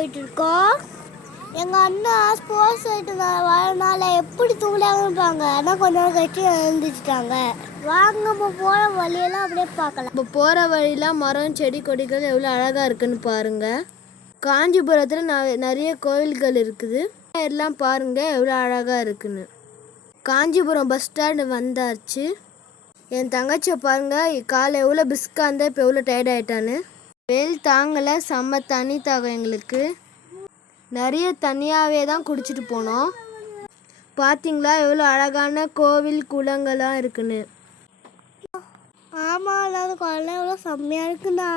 போயிட்டுருக்கோம். எங்கள் அண்ணா ஸ்போர்ட்ஸ் போயிட்டு வரனால எப்படி தூங்கலாக இருப்பாங்க. ஆனால் கொஞ்ச நேரம் கழிச்சு எழுந்திரிச்சிட்டாங்க. வாங்க நம்ம போகிற வழியெல்லாம் அப்படியே பார்க்கலாம். இப்போ போகிற வழியெலாம் மரம் செடி கொடிகள் எவ்வளோ அழகாக இருக்குன்னு பாருங்கள். காஞ்சிபுரத்தில் நிறைய கோவில்கள் இருக்குது. எல்லாம் பாருங்கள் எவ்வளோ அழகாக இருக்குன்னு. காஞ்சிபுரம் பஸ் ஸ்டாண்டு வந்தாச்சு. என் தங்கச்சியை பாருங்கள், காலை எவ்வளோ பிஸ்காக இருந்தால் இப்போ எவ்வளோ டயர்ட் ஆகிட்டான்னு. வெயில் தாங்கலை, செம்ம தண்ணி தாகம் எங்களுக்கு. நிறைய தண்ணியாகவே தான் குடிச்சிட்டு போனோம். பார்த்தீங்களா எவ்வளோ அழகான கோவில் குளங்கள்லாம் இருக்குன்னு. ஆமாம், அதாவது குளம் எவ்வளோ செம்மையாக இருக்குண்ணா.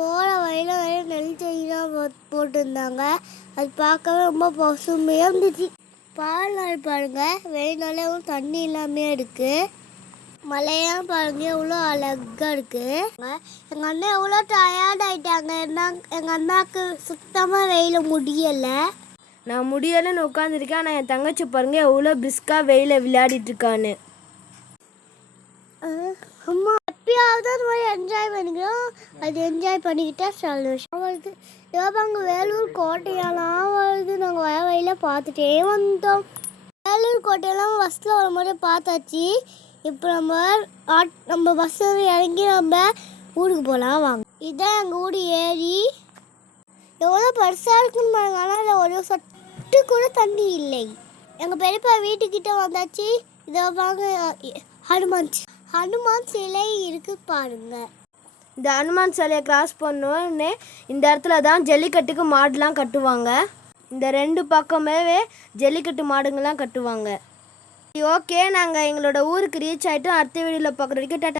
போகிற வழியில் நிறைய நெல் செடிலாம் போட்டிருந்தாங்க. அது பார்க்கவே ரொம்ப பசுமையாக இருந்துச்சு. பால் பாருங்கள், வெயினால எவ்வளோ தண்ணி இல்லாமே இருக்குது. மலையாக பாருங்க எவ்வளோ அழகாக இருக்குது. எங்கள் அண்ணன் எவ்வளோ டயர்ட் ஆகிட்டாங்க. எங்கள் அண்ணாவுக்கு சுத்தமாக வெயில முடியலை. நான் முடியலைன்னு உட்காந்துருக்கேன். ஆனால் என் தங்கச்சி பாருங்க எவ்வளோ பிரிஸ்காக வெயில விளையாடிட்டுருக்கான்னு. அம்மா எப்பயாவது அந்த மாதிரி என்ஜாய் பண்ணிக்கிறோம். அது என்ஜாய் பண்ணிக்கிட்டா சந்தோஷம் வருது. யோபாங்க வேலூர் கோட்டையெல்லாம் வருது. நாங்கள் வர வழியில் பார்த்துட்டே வந்தோம். வேலூர் கோட்டையெல்லாம் பஸ்ஸில் வர மாதிரி பார்த்தாச்சு. இப்போ நம்ம பஸ்ஸில் இறங்கி நம்ம ஊருக்கு போகலாம் வாங்க. இதுதான் எங்கள் ஊர் ஏரி. எவ்வளோ பெருசாக இருக்குன்னு பாருங்க. ஆனால் அதில் ஒரு சொட்டு கூட தண்ணி இல்லை. எங்கள் பெரியப்பா வீட்டுக்கிட்ட வந்தாச்சு. இதை வாங்க, ஹனுமான் சிலை இருக்குது பாருங்க. இந்த ஹனுமான் சிலையை கிராஸ் பண்ணோன்னே இந்த இடத்துல தான் ஜல்லிக்கட்டுக்கு மாடுலாம் கட்டுவாங்க. இந்த ரெண்டு பக்கமே ஜல்லிக்கட்டு மாடுங்கள்லாம் கட்டுவாங்க. ஓகே, நாங்கள் எங்களோட ஊருக்கு ரீச் ஆகிட்டோம். அடுத்த வீடியோவில் பார்க்குற வரைக்கும் டாட்டா.